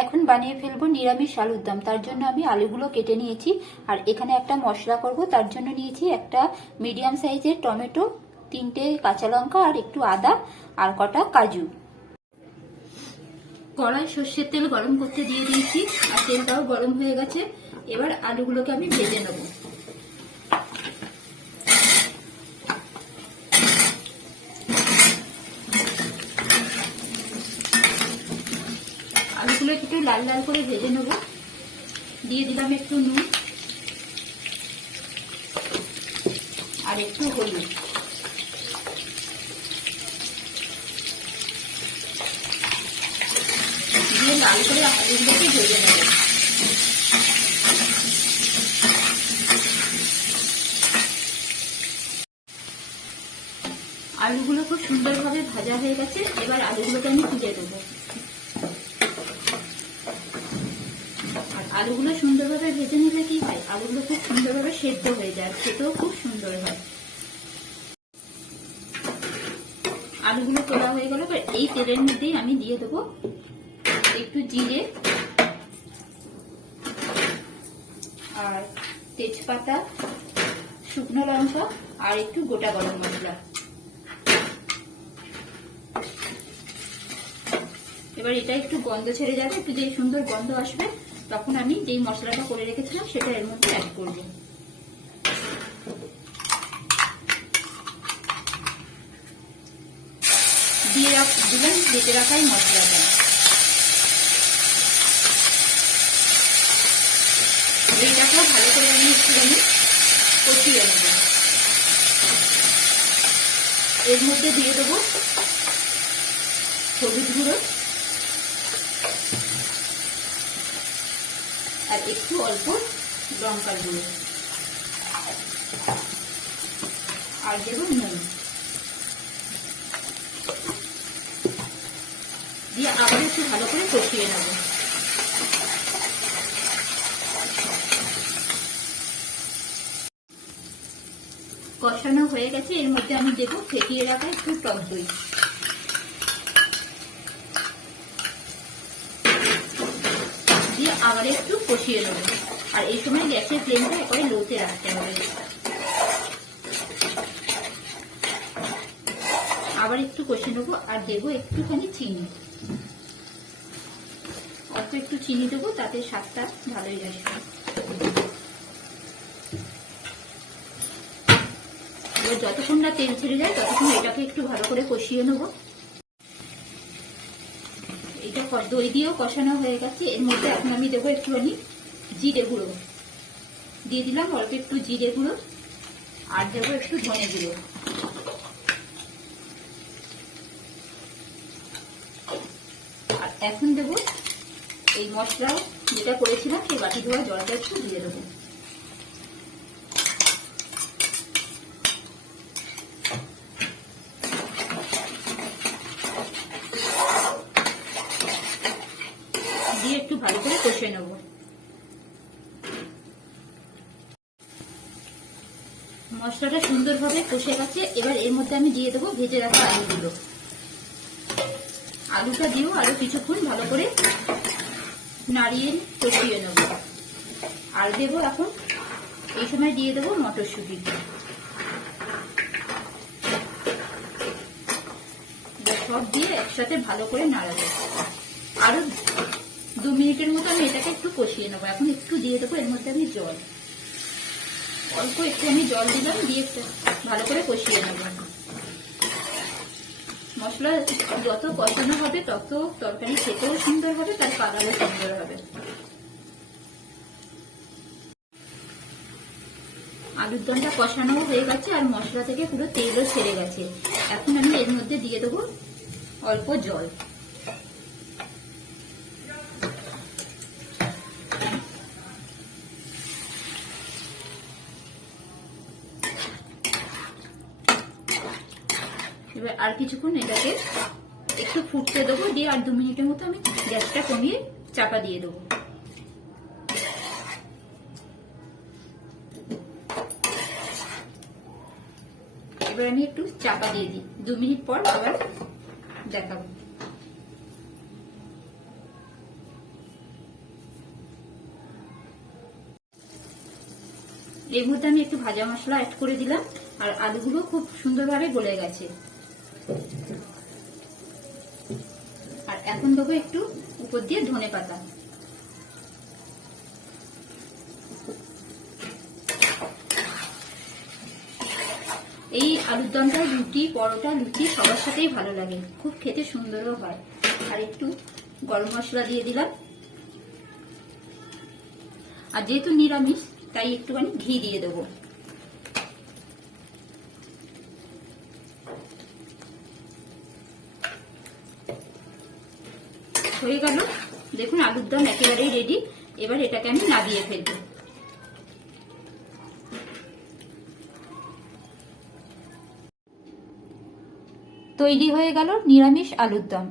এখন বানিয়ে ফেলবো নিরামিষ আলুর দম। তার জন্য আমি আলুগুলো কেটে নিয়েছি, আর এখানে একটা মশলা করব। তার জন্য নিয়েছি একটা মিডিয়াম সাইজের টমেটো, 3টে কাঁচা লঙ্কা, আর একটু আদা, আর কটা কাজু। কড়াই সর্ষের তেল গরম করতে দিয়ে দিয়েছি, আর তেলটাও গরম হয়ে গেছে। এবার আলুগুলোকে আমি ভেজে নেব। আলুগুলো একটু লাল লাল করে ভেজে নেব। দিয়ে দিলাম একটু নুন আর একটু হলুদ। দিয়ে লাল করে আলুগুলোকে ভেজে নেব। আলুগুলো খুব সুন্দরভাবে ভাজা হয়ে গেছে। এবার আলুগুলোকে আমি তুলে দেবো। আর আলুগুলো সুন্দরভাবে ভেজে নিলে কি হয়, আলুগুলো খুব সুন্দরভাবে সেদ্ধ হয়ে যায়, খেতেও খুব সুন্দর হয়। আলুগুলো তোলা হয়ে গেল। এই তেলের মধ্যেই আমি দিয়ে দেবো একটু জিরে আর তেজপাতা, শুকনো লঙ্কা, আর একটু গোটা গরম মশলা। এবার এটা একটু গন্ধ ছেড়ে যাবে, একটু যে সুন্দর গন্ধ আসবে, তখন আমি যেই মশলাটা করে রেখেছিলাম সেটা এর মধ্যে অ্যাড করব। দিয়ে দিলাম বেটে রাখা এই মশলাটা। এইটাকেও ভালো করে আমি একটুখানি কষিয়ে নেব। এর মধ্যে দিয়ে দেবো হলুদ গুঁড়ো আর একটু অল্প লঙ্কার গুঁড়ো, আর দেবো নুন। দিয়ে আবার একটু ভালো করে কষিয়ে নেব। কষানো হয়ে গেছে। এর মধ্যে আমি দেবো ফেটিয়ে রাখা একটু টক দই। দিয়ে আবার একটু কষিয়ে নেব। আর এই সময় গ্যাসের ফ্লেমটা একেবারে লোতে রাখতে হবে। আবার একটু কষিয়ে নেবো, আর দেবো একটুখানি চিনি। অল্প একটু চিনি দেবো, তাতে স্বাদটা ভালোই আসবে। এবার যতক্ষণ না তেল ছেড়ে যায় ততক্ষণ এটাকে একটু ভালো করে কষিয়ে নেবো। এটা দই দিয়েও কষানো হয়ে গেছে। এর মধ্যে এখন আমি দেবো একটুখানি জিরে গুঁড়ো। দিয়ে দিলাম অল্প একটু জিরে গুঁড়ো, আর দেবো একটু ধনে গুঁড়ো। আর এখন দেবো এই মশলা যেটা করেছিলাম সেই বাটি ধোয়া জলটা একটু দিয়ে দেবো। দিয়ে একটু ভালো করে কষে নেব। মশলাটা সুন্দরভাবে কষে গেছে। এবার এর মধ্যে আমি দিয়ে দেবো ভেজে রাখা আলুগুলো। আলুটা দিয়েও আরো কিছুক্ষণ ভালো করে নাড়িয়ে কষিয়ে নেব। আর দেবো এখন এই সময় দিয়ে দেবো মটরশুঁটি। সব দিয়ে একসাথে ভালো করে নাড়াবো। আরো 2 মিনিটের মতো আমি এটাকে একটু কষিয়ে নেবো। এখন একটু দিয়ে দেবো এর মধ্যে আমি জল। অল্প একটু আমি জল দিলাম, দিয়ে ভালো করে কষিয়ে নেব। মশলা যত কষানো হবে তত তরকারি খেতেও সুন্দর হবে, তার কালারও সুন্দর হবে। আলুর দমটা কষানো হয়ে গেছে, আর মশলা থেকে পুরো তেলও ছেড়ে গেছে। এখন আমি এর মধ্যে দিয়ে দেবো অল্প জল। এবার আর কিছুক্ষণ এটাকে একটু ফুটতে দেবো। দিয়ে আর 2 মিনিটের মতো আমি গ্যাসটা কমিয়ে চাপা দিয়ে দেবো। এবার আমি একটু চাপা দিয়ে দিই। 2 মিনিট পর আবার দেখাবো। এর মধ্যে আমি একটু ভাজা মশলা অ্যাড করে দিলাম, আর আলুগুলো খুব সুন্দরভাবে গলে গেছে। আর এখন দেবো একটু উপর দিয়ে ধনেপাতা। এই আলুর দমটা রুটি, পরোটা, লুচি সবার সাথেই ভালো লাগে, খুব খেতে সুন্দরও হয়। আর একটু গরম মশলা দিয়ে দিলাম, আর যেহেতু নিরামিষ তাই একটুখানি ঘি দিয়ে দেবো। হয়ে গেল, দেখুন আলুর দম একেবারেই রেডি। এবার এটাকে আমি নামিয়ে ফেলবো। তৈরি হয়ে গেল নিরামিষ আলুর দম।